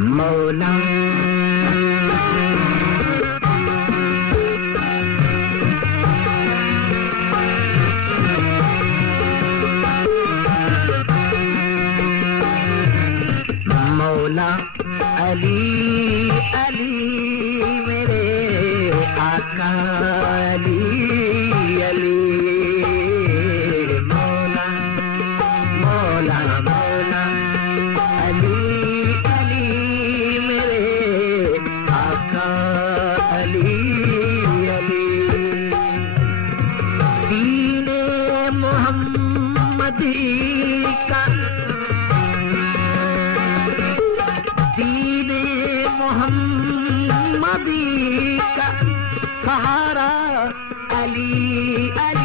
मौला मौला अली अली मेरे आका अली अली मौला मौला मौला अली अली मेरे आका अली अली दीने मोहम्मदी का दीने मोहम्मदी का सहारा अली अली